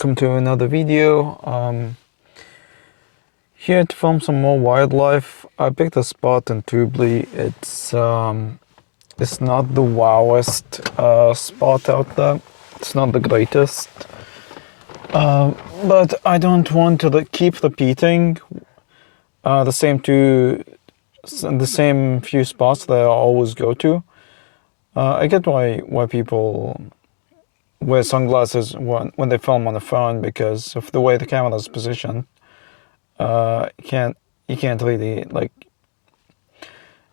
welcome to another video. Here to film some more wildlife. I picked a spot in Tubli. It's not the wowest spot out there. It's not the greatest, but I don't want to keep repeating the same few spots that I always go to. I get why people wear sunglasses when they film on the phone because of the way the camera is positioned. You can't really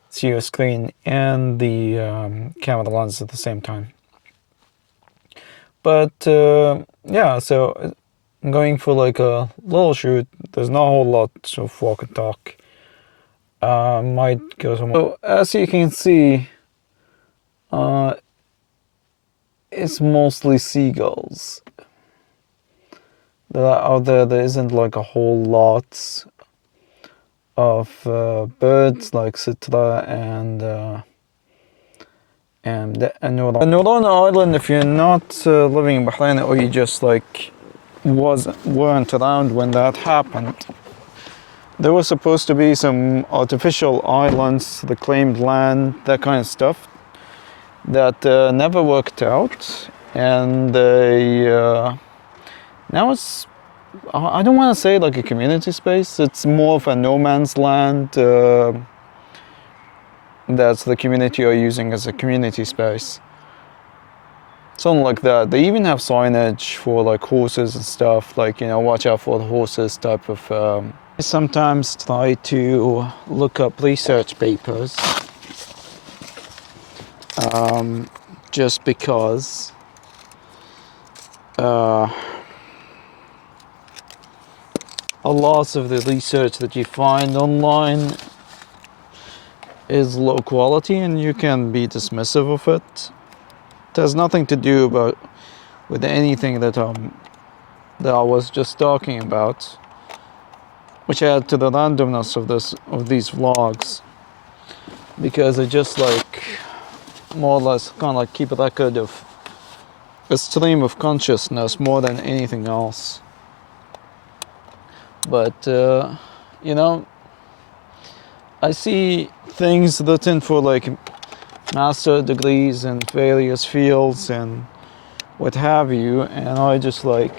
see your screen and the camera lens at the same time. But yeah, so I'm going for like a little shoot. There's not a whole lot of walk and talk. Might go somewhere. So as you can see, it's mostly seagulls that are out there. There isn't like a whole lot of birds like citra and Norana. Norana Island, if you're not living in Bahrain or you just weren't around when that happened, there was supposed to be some artificial islands, reclaimed land, that kind of stuff that never worked out, and now it's, I don't want to say like a community space. It's more of a no man's land that the community are using as a community space. Something like that. They even have signage for like horses and stuff, like, you know, watch out for the horses type of. I sometimes try to look up research papers. Just because a lot of the research that you find online is low quality and you can be dismissive of it. It has nothing to do with anything that I was just talking about, which add to the randomness of these vlogs, because I just more or less kind of like keep a record of a stream of consciousness more than anything else. But you know, I see things written for like master degrees in various fields and what have you, and I just for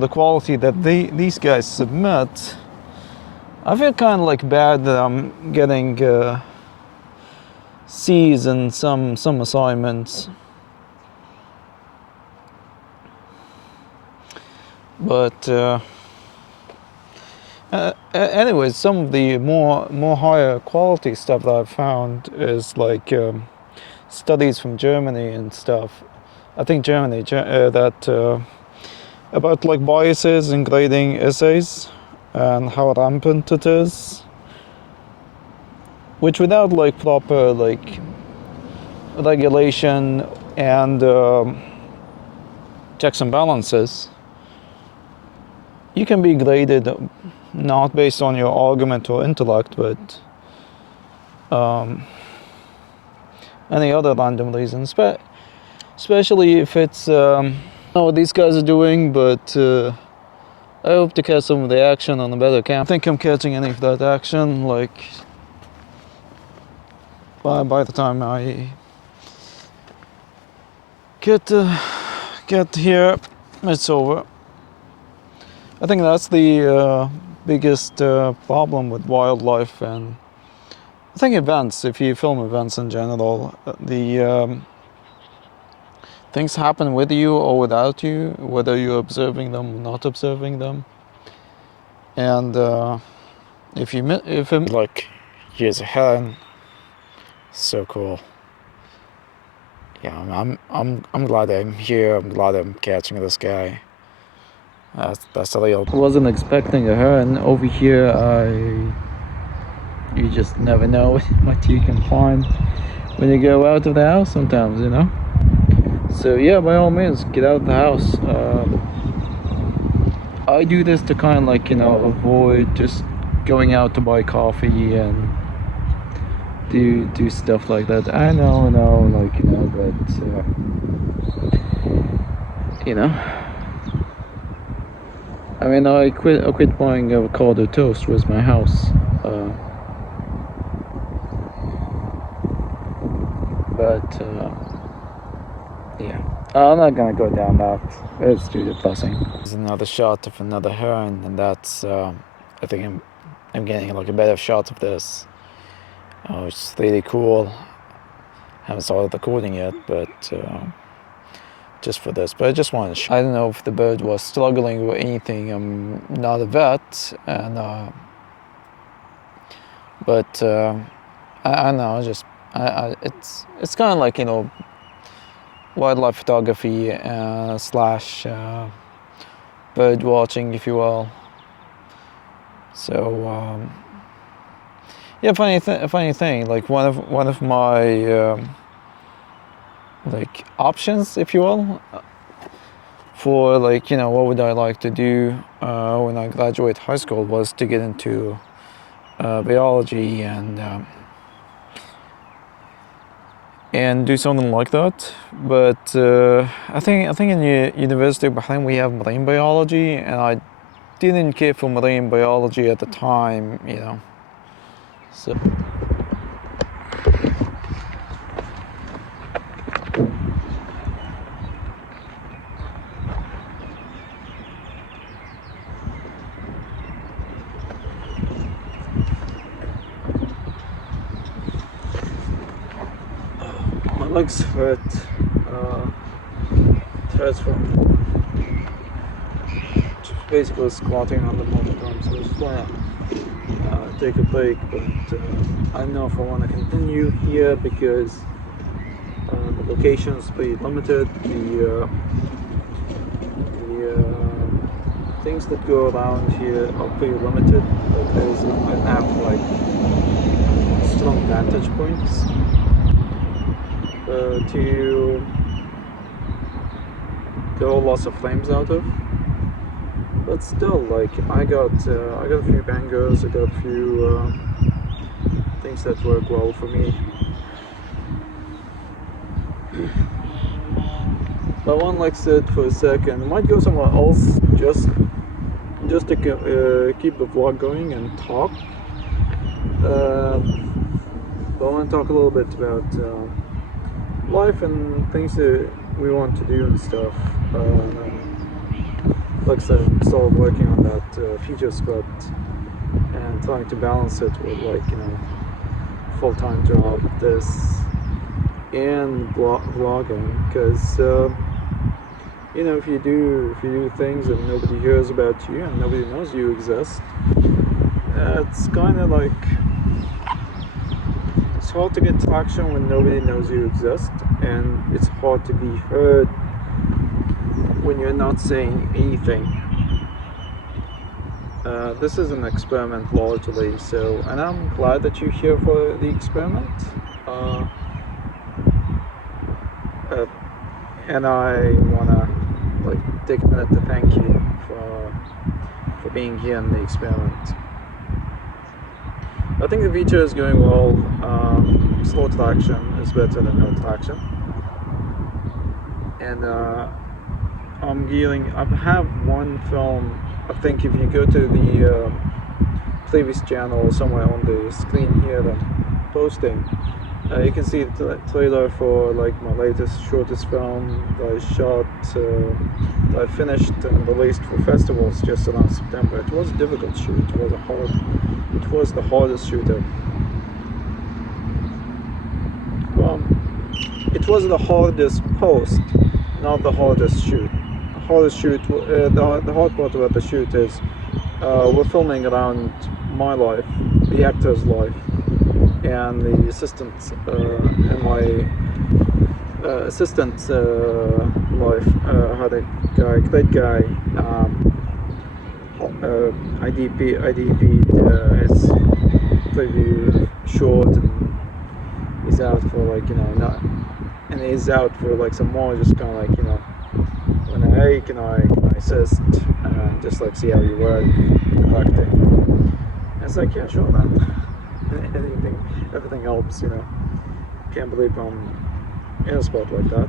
the quality that these guys submit, I feel kind of like bad that I'm getting C's in some assignments. But anyways, some of the more higher quality stuff that I've found is like studies from Germany and stuff. I think Germany that about like biases in grading essays and how rampant it is, which without like proper like regulation and checks and balances, you can be graded not based on your argument or intellect, but any other random reason, especially if it's not what these guys are doing. But I hope to catch some of the action on a better camera. I think I'm catching any of that action like by the time I get here, it's over. I think that's the biggest problem with wildlife, and I think events, if you film events in general, the things happen with you or without you, whether you're observing them or not observing them. And if like, here's a heron, so cool. Yeah, I'm glad I'm here. I'm glad I'm catching this guy. That's the real. I wasn't expecting a heron over here. You just never know what you can find when you go out of the house sometimes, you know. So yeah, by all means, get out of the house. I do this to kind of like, you know, avoid just going out to buy coffee and do stuff like that. I know, like, you know, but you know. I mean, I quit buying avocado toast with my house. But yeah, I'm not gonna go down that. It's too depressing. There's another shot of another heron, and that's I think I'm getting like a better shot of this. It's really cool. Haven't started recording yet, but just for this. But I just wanted to show. I don't know if the bird was struggling with anything. I'm not a vet, and but I don't know. It's kind of like, you know, wildlife photography slash bird watching, if you will. So yeah, funny thing. Like one of my like options, if you will, for like, you know, what would I like to do when I graduate high school, was to get into biology and do something like that. But I think in University of Bahrain we have marine biology, and I didn't care for marine biology at the time, you know. So my legs hurt. It hurts from just basically squatting on the moment time, so I just wanna take a break. But I don't know if I want to continue here because the location is pretty limited. The things that go around here are pretty limited. But I don't have like strong vantage points to throw lots of flames out of. But still, like I got a few bangers, I got a few things that work well for me. But one likes it for a second. I might go somewhere else just to keep the vlog going and talk. But I want to talk a little bit about life and things that we want to do and stuff. Like I said, I'm still working on that feature script and trying to balance it with, like, you know, full-time job, this, and vlogging. Because you know, if you do things and nobody hears about you and nobody knows you exist, it's kind of like, it's hard to get traction when nobody knows you exist, and it's hard to be heard when you're not saying anything. This is an experiment largely, so, and I'm glad that you're here for the experiment. And I wanna like take a minute to thank you for being here in the experiment. I think the feature is going well. Slow traction is better than no traction, and I have one film. I think if you go to the previous channel, somewhere on the screen here that I'm posting, you can see the trailer for like my latest shortest film that I shot, that I finished and released for festivals just around September. It was a difficult shoot. It was the hardest shoot ever. It was the hardest post, not the hardest shoot. The hardest shoot, the hard part about the shoot is we're filming around my life, the actor's life, and the assistant and my assistant's life. Had a great guy, IDP is pretty short, and he's out for like, you know, and he's out for like some more, just kind of like, you know, when hey, can I assist, just like see how you work acting. And it's like, yeah, sure, man. Everything helps, you know. Can't believe I'm in a spot like that.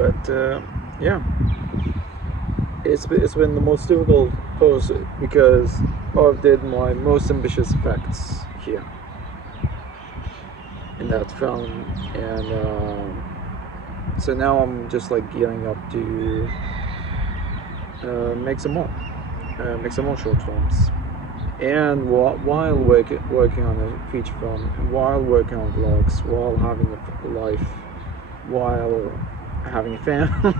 But yeah, it's been the most difficult post because I did my most ambitious effects here in that film, and so now I'm just like gearing up to make some more short films. And while working on a feature film, while working on vlogs, while having a life, while having a family,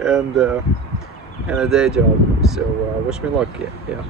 and a day job. So wish me luck. Yeah.